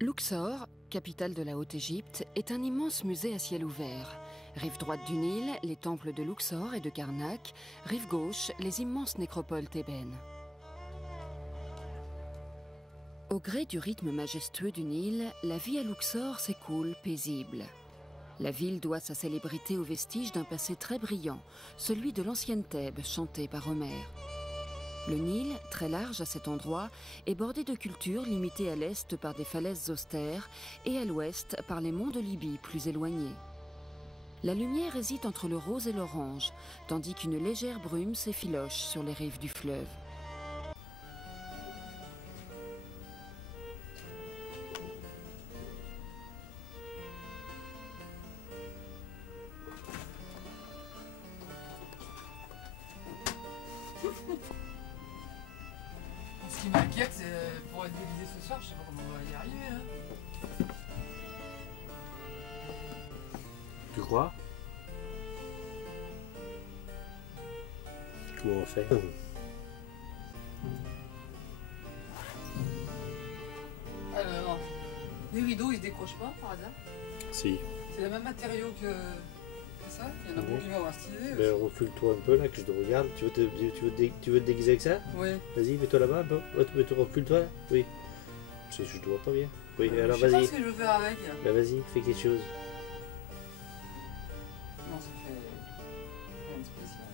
Luxor, capitale de la Haute-Égypte, est un immense musée à ciel ouvert. Rive droite du Nil, les temples de Luxor et de Karnak. Rive gauche, les immenses nécropoles thébaines. Au gré du rythme majestueux du Nil, la vie à Luxor s'écoule paisible. La ville doit sa célébrité aux vestiges d'un passé très brillant, celui de l'ancienne Thèbes chantée par Homère. Le Nil, très large à cet endroit, est bordé de cultures limitées à l'est par des falaises austères et à l'ouest par les monts de Libye plus éloignés. La lumière hésite entre le rose et l'orange, tandis qu'une légère brume s'effiloche sur les rives du fleuve. Ce qui m'inquiète, c'est pour être déguisé ce soir, je sais pas comment on va y arriver. Hein. Tu crois? Comment on fait? Alors, les rideaux ils se décrochent pas par hasard? Si. C'est le même matériau que ça? Il y en a beaucoup qui vont avoir stylé. Mais recule-toi un peu là, que je te regarde. Tu veux te déguiser avec ça? Oui. Vas-y, mets-toi là-bas un peu. Recule-toi. Oui. Je te vois pas bien. Oui, alors je sais pas vas-y. ce que je veux faire avec. Bah vas-y, fais quelque chose. Non, ça fait rien de spécial.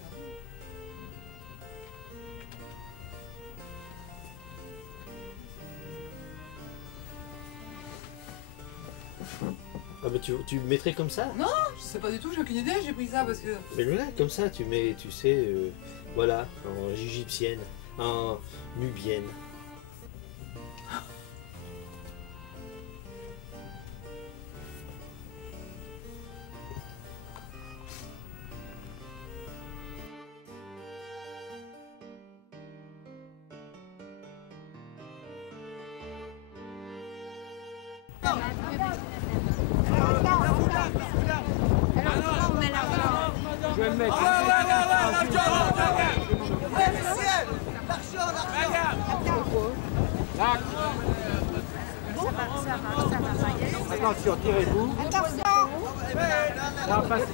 Hein. Ah bah tu me mettrais comme ça? Non, je sais pas du tout, j'ai aucune idée, j'ai pris ça parce que... Mais là, comme ça, tu mets, tu sais, voilà, en égyptienne, en nubienne. Je vais le mettre. Attention, tirez-vous. Attention. Ça passe.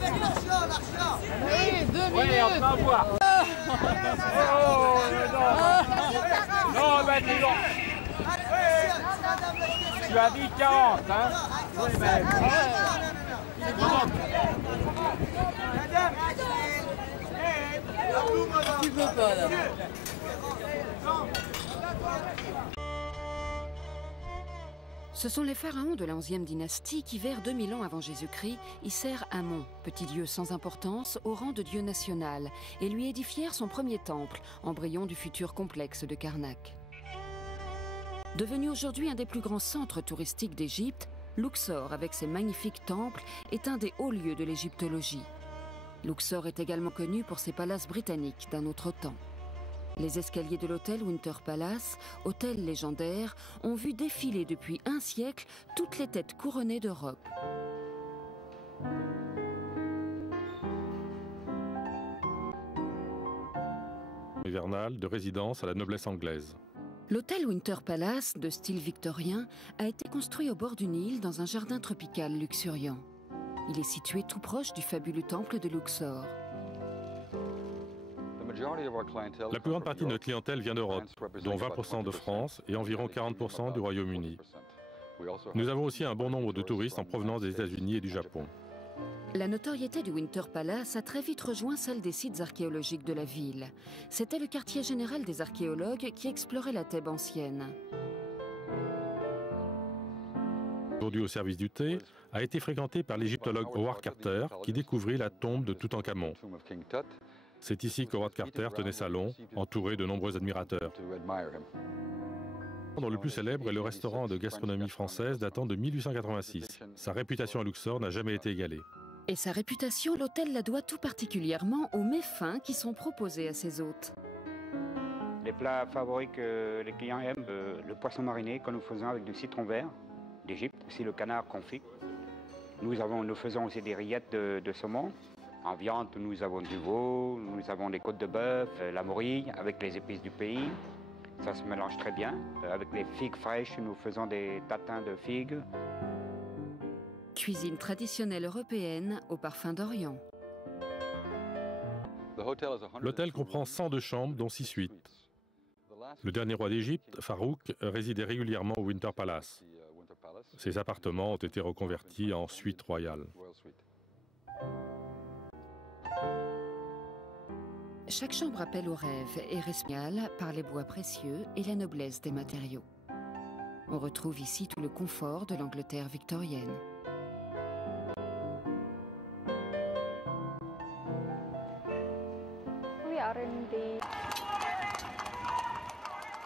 Avec l'argent. Oui, 2 minutes. Oui, on va voir. Oh, non, ben dis donc. Tu as dit 40, hein? Oui, mais... Tu veux pas là. Ce sont les pharaons de la 11e dynastie qui, vers 2000 ans avant Jésus-Christ, hissèrent Amon, petit dieu sans importance, au rang de dieu national, et lui édifièrent son premier temple, embryon du futur complexe de Karnak. Devenu aujourd'hui un des plus grands centres touristiques d'Égypte, Luxor, avec ses magnifiques temples, est un des hauts lieux de l'égyptologie. Luxor est également connu pour ses palaces britanniques d'un autre temps. Les escaliers de l'hôtel Winter Palace, hôtel légendaire, ont vu défiler depuis un siècle toutes les têtes couronnées d'Europe. Hivernale de résidence à la noblesse anglaise. L'hôtel Winter Palace, de style victorien, a été construit au bord du Nil dans un jardin tropical luxuriant. Il est situé tout proche du fabuleux temple de Luxor. La plus grande partie de notre clientèle vient d'Europe, dont 20% de France et environ 40% du Royaume-Uni. Nous avons aussi un bon nombre de touristes en provenance des États-Unis et du Japon. La notoriété du Winter Palace a très vite rejoint celle des sites archéologiques de la ville. C'était le quartier général des archéologues qui explorait la Thèbes ancienne. Aujourd'hui au service du thé, a été fréquenté par l'égyptologue Howard Carter qui découvrit la tombe de Toutankhamon. C'est ici qu'Howard Carter tenait salon, entouré de nombreux admirateurs. Le plus célèbre est le restaurant de gastronomie française datant de 1886. Sa réputation à Luxor n'a jamais été égalée. Et sa réputation, l'hôtel la doit tout particulièrement aux mets fins qui sont proposés à ses hôtes. Les plats favoris que les clients aiment, le poisson mariné que nous faisons avec du citron vert d'Égypte, aussi le canard confit. Nous faisons aussi des rillettes de saumon En viande, nous avons du veau, nous avons les côtes de bœuf, la morille avec les épices du pays. Ça se mélange très bien. Avec les figues fraîches, nous faisons des tatins de figues. Cuisine traditionnelle européenne au parfum d'Orient. L'hôtel comprend 102 chambres, dont 6 suites. Le dernier roi d'Égypte, Farouk, résidait régulièrement au Winter Palace. Ses appartements ont été reconvertis en suites royales. Chaque chambre appelle au rêve et respire par les bois précieux et la noblesse des matériaux. On retrouve ici tout le confort de l'Angleterre victorienne.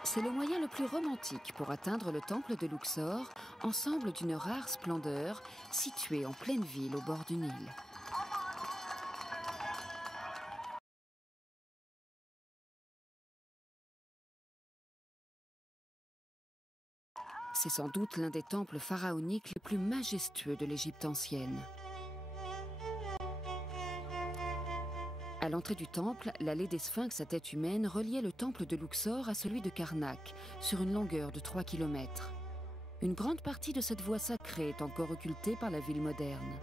C'est le moyen le plus romantique pour atteindre le temple de Luxor, ensemble d'une rare splendeur, situé en pleine ville au bord du Nil. C'est sans doute l'un des temples pharaoniques les plus majestueux de l'Égypte ancienne. À l'entrée du temple, l'allée des Sphinx à tête humaine reliait le temple de Luxor à celui de Karnak, sur une longueur de 3 km. Une grande partie de cette voie sacrée est encore occultée par la ville moderne.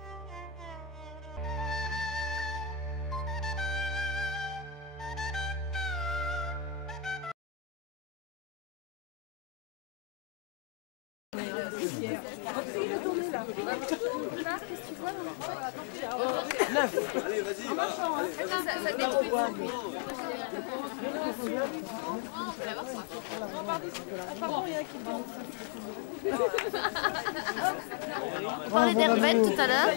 Allez, vas-y, va. On parlait d'Herben tout à l'heure.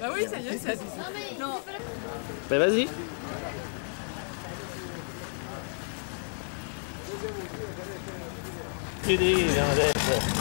Bah oui, ça y est, c'est... Non. Ben vas-y. Tu dis, viens d'être.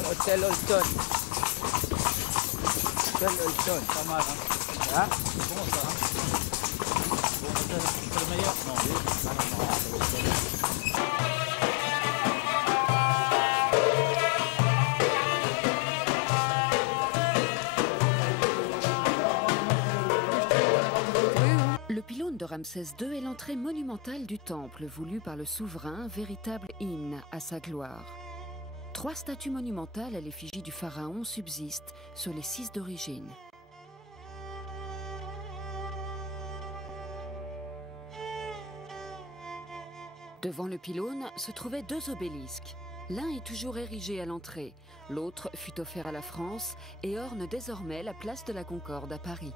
L'hôtel Holton. L'hôtel Holton, pas mal. Hein? C'est bon ça. Bon, c'est le meilleur. Le pylône de Ramsès II est l'entrée monumentale du temple voulu par le souverain, véritable hymne à sa gloire. 3 statues monumentales à l'effigie du pharaon subsistent sur les 6 d'origine. Devant le pylône se trouvaient 2 obélisques. L'un est toujours érigé à l'entrée, l'autre fut offert à la France et orne désormais la place de la Concorde à Paris.